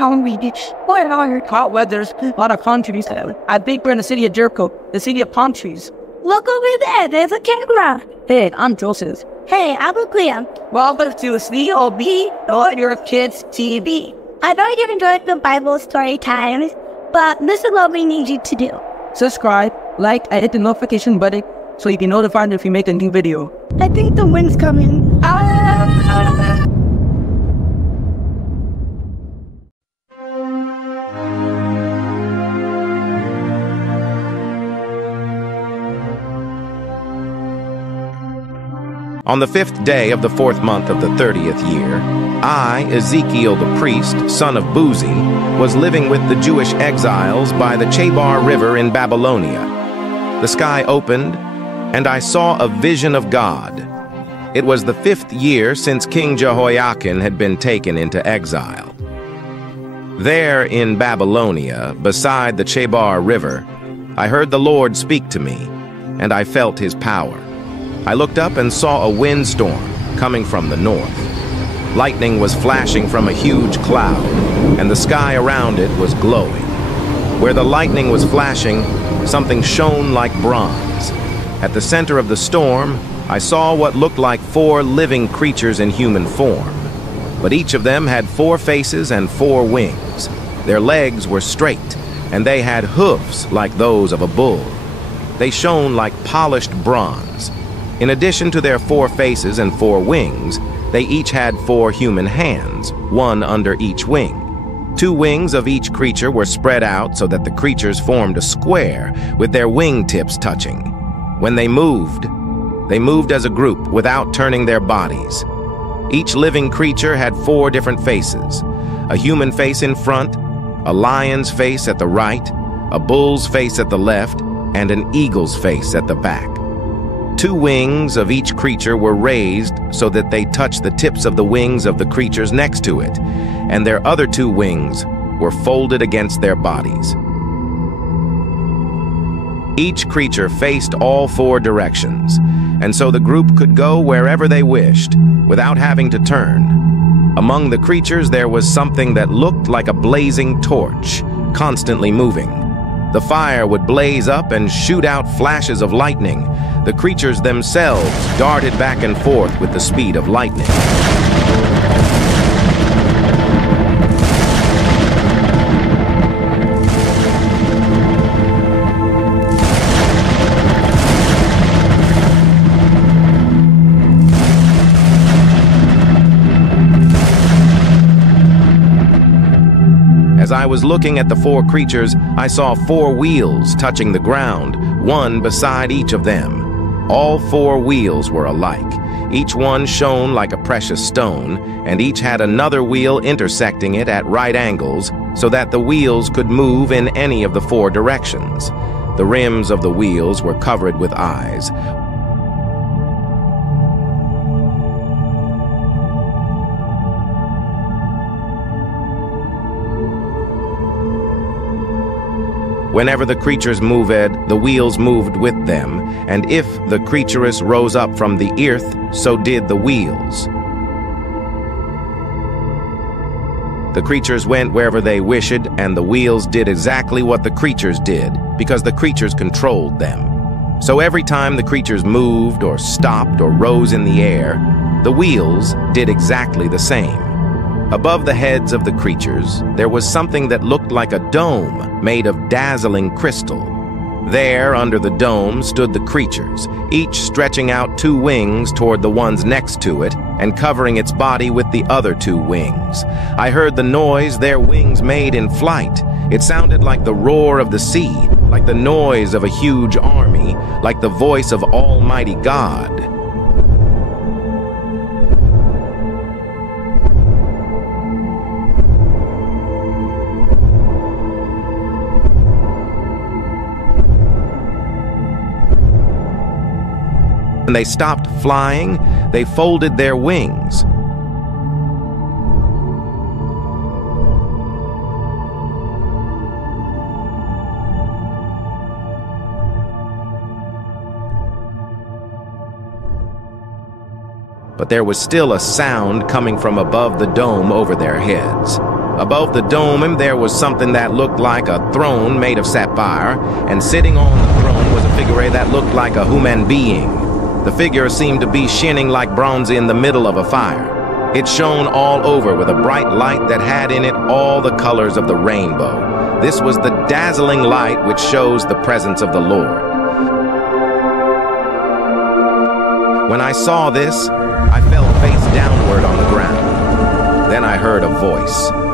how we did. What are your hot weathers? A lot of palm trees. I think we're in the city of Jericho, the city of palm trees. Look over there. There's a camera. Hey, I'm Joseph. Hey, I'm Clea. Welcome to COB, or your kids' TV. I know you enjoyed the Bible story times, but this is what we need you to do. Subscribe, like, and hit the notification button so you can notified if we make a new video. I think the wind's coming. On the 5th day of the 4th month of the 30th year, I, Ezekiel the priest, son of Buzi, was living with the Jewish exiles by the Chebar River in Babylonia. The sky opened, and I saw a vision of God. It was the 5th year since King Jehoiakim had been taken into exile. There in Babylonia, beside the Chebar River, I heard the Lord speak to me, and I felt his power. I looked up and saw a windstorm coming from the north. Lightning was flashing from a huge cloud, and the sky around it was glowing. Where the lightning was flashing, something shone like bronze. At the center of the storm, I saw what looked like 4 living creatures in human form. But each of them had 4 faces and 4 wings. Their legs were straight, and they had hooves like those of a bull. They shone like polished bronze. In addition to their 4 faces and 4 wings, they each had 4 human hands, one under each wing. 2 wings of each creature were spread out so that the creatures formed a square with their wing tips touching. When they moved as a group without turning their bodies. Each living creature had 4 different faces: a human face in front, a lion's face at the right, a bull's face at the left, and an eagle's face at the back. 2 wings of each creature were raised so that they touched the tips of the wings of the creatures next to it, and their other 2 wings were folded against their bodies. Each creature faced all 4 directions, and so the group could go wherever they wished without having to turn. Among the creatures there was something that looked like a blazing torch, constantly moving. The fire would blaze up and shoot out flashes of lightning. The creatures themselves darted back and forth with the speed of lightning. As I was looking at the 4 creatures, I saw 4 wheels touching the ground, one beside each of them. All 4 wheels were alike. Each one shone like a precious stone, and each had another wheel intersecting it at right angles so that the wheels could move in any of the 4 directions. The rims of the wheels were covered with eyes. Whenever the creatures moved, the wheels moved with them, and if the creatures rose up from the earth, so did the wheels. The creatures went wherever they wished, and the wheels did exactly what the creatures did, because the creatures controlled them. So every time the creatures moved or stopped or rose in the air, the wheels did exactly the same. Above the heads of the creatures, there was something that looked like a dome made of dazzling crystal. There, under the dome, stood the creatures, each stretching out 2 wings toward the ones next to it and covering its body with the other 2 wings. I heard the noise their wings made in flight. It sounded like the roar of the sea, like the noise of a huge army, like the voice of Almighty God. When they stopped flying, they folded their wings. But there was still a sound coming from above the dome over their heads. Above the dome, there was something that looked like a throne made of sapphire, and sitting on the throne was a figure that looked like a human being. The figure seemed to be shining like bronze in the middle of a fire. It shone all over with a bright light that had in it all the colors of the rainbow. This was the dazzling light which shows the presence of the Lord. When I saw this, I fell face downward on the ground. Then I heard a voice.